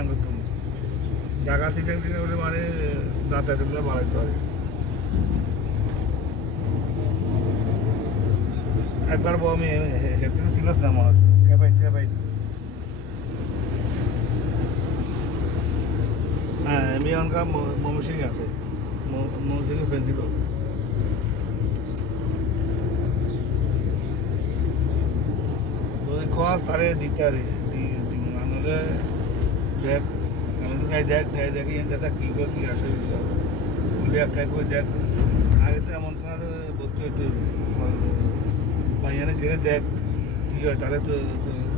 আঙ্গুর তুমি ঢাকা সিটেন বলে মানে যাতায়াতগুলো বাড়াইতে পারে একবার আমি হেঁটে ছিল না আমার খেপাইতে হ্যাঁ আমি অনকা মমসিং আছে মমসিং প্রিন্সিপাল খাওয়া তারে দিতে আরে নাহলে দেখ দেখি দাদা কী করে কী আসে বলে একটা করে দেখ আগে তো এমন ভর্তি হইতে বাইরে গেলে দেখ কী হয় তাহলে তো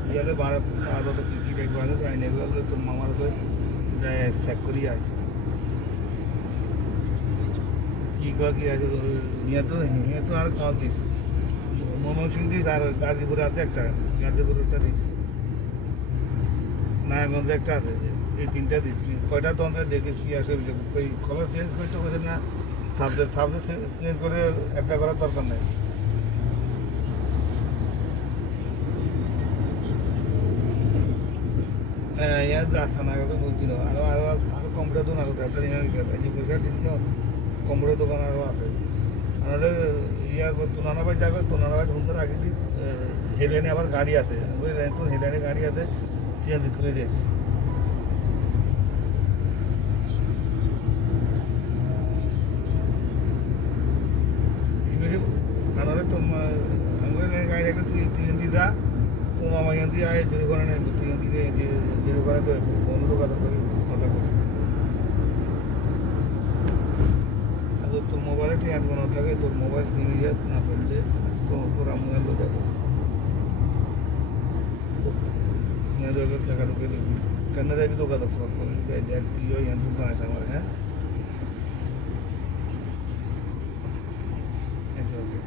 ইয়ালে বারো আদত কী দেখবো আছে তাই নেগুলো তোর মামার করে যায় চেক করি আয় কী কয় কী আছে ইয়ে তো আর কল দিস ময়মনসিং দিস আর গাজীপুরে আছে একটা গাজীপুরটা দিস নারায়ণগঞ্জে একটা আছে এই তিনটা দিস কয়টা তন্ত্রে দেখিস কী আসে ওই খবর চেঞ্জ করতে পারে না সাবজেক্ট চেঞ্জ করে অ্যাপ্লাই করার দরকার নেই হ্যাঁ ইয়ার আসতে না বলছিল আরও কম্পিউটার দোকান আছে একটা যে পয়সা দিন কম্পিউটার দোকান আরও আছে নাহলে ইয়ার তোনানাবাই যাবে তোনানাবাই সুন্দর আগে দিস হেলেনে আবার গাড়ি আছে তোর হেলেনে গাড়ি আছে সিএনজি তুলে দিয়েছি নাহলে তোর আমার গাড়ি থাকলে তুই দিদা তো মামা এখান দিয়ে আয় জেরো করে নেই তুই এখান দিয়ে জেরো করে তো বন্ধুর কথা করি আর তোর মোবাইলে তুই অ্যাড বানানো থাকে তোর মোবাইল সিম না চলছে তো তোর মোবাইল দেখো টাকা ঢুকে দিবি কেন দেখবি তো কথা করে দেখ কি হয় এত তো আছে আমার হ্যাঁ ওকে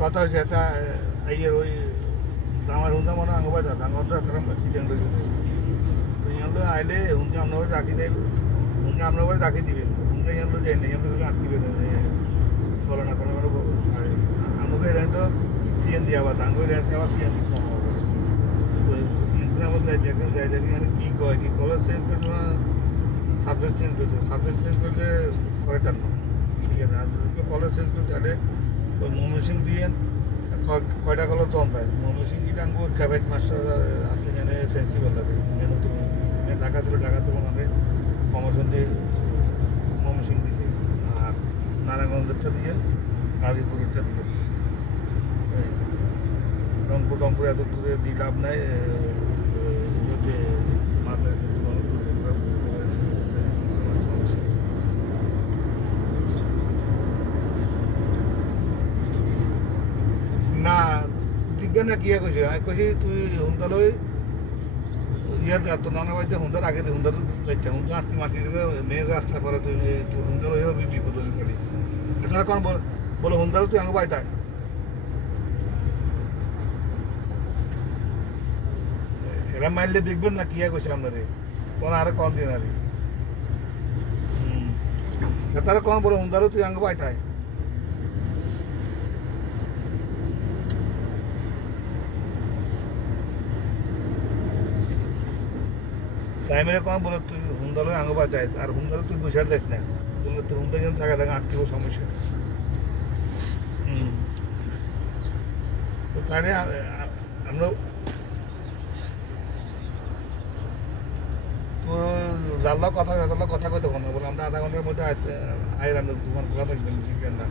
কথা হয়েছে একটা ইয়ের ওই আমার হুঁজা মনে আঙ্গ বাজা আঙ্গটা তারা সিজন রয়েছে তো ইয়ালো আইলে হুঁজা আপনার বাড়ি রাখি দেয় হুঁজা আপনার বাড়ি রাখি দিবেন হুঁজা ইয়ালো যাই না ইয়ালো আটকিবেন চলে না কোনো আমাকে এরাই তো সিএনজি আবার আঙ্গ এরাইতে আবার সিএনজি কম হবে কিন্তু আমার দেখেন যাই দেখি কী কয় কি কলেজ চেঞ্জ করছে না সাবজেক্ট চেঞ্জ করছে সাবজেক্ট চেঞ্জ করলে করে টান ঠিক আছে আর কলেজ চেঞ্জ করতে তাহলে ওই ময়মনসিং দিয়ে কয়টা কলো তো অন্তায় ময়মনসিং দিয়ে আঙ্গু ক্যাবেট মাস্টার আছে এখানে প্রিন্সিপাল লাগে নতুন ঢাকা থেকে বানাবে প্রমোশন দিয়ে ময়মনসিংহ দিছি, আর নারায়ণগঞ্জেরটা দিয়ে, গাজীপুরেরটা দিয়ে। রংপুর টংপুর এত দূরে দিয়ে লাভ নাই, ইয়েতে মাথায় অনেক দূরে সমস্যা। না দিগ্গা না কিয়া কইছে, আমি কইছি তুই হুন্দালই ইয়ার তো নানা বাড়িতে হুন্দার আগে হুন্দার যাইতে হুন্দা আটটি মাটি মেন রাস্তা পরে তুই হুন্দার হয়েও বিপদ হয়ে গেলি। এটা কোন বলে হুন্দারও তুই আঙ্গ বাড়িতে এরা মাইলে দেখবেন না কিয়া কইছে আপনারে, তোরা আরে কল দিন আরে তারা কোন বলে হুন্দারও তুই আঙ্গ বাড়িতে সাইমের কোন বলে তুই হুন্দালো আঙ্গ বাড়িতে আর হুন্দারও তুই বসে দিস না, বললে তোর হুন্দা কিন্তু থাকা থাকা আটকিব সমস্যা। তো তাহলে আমরা তো জানলাম কথা কথা কইতে বলে আমরা আধা ঘন্টার মধ্যে আইলাম, দোকান খোলা থাকবেন চিকেন না।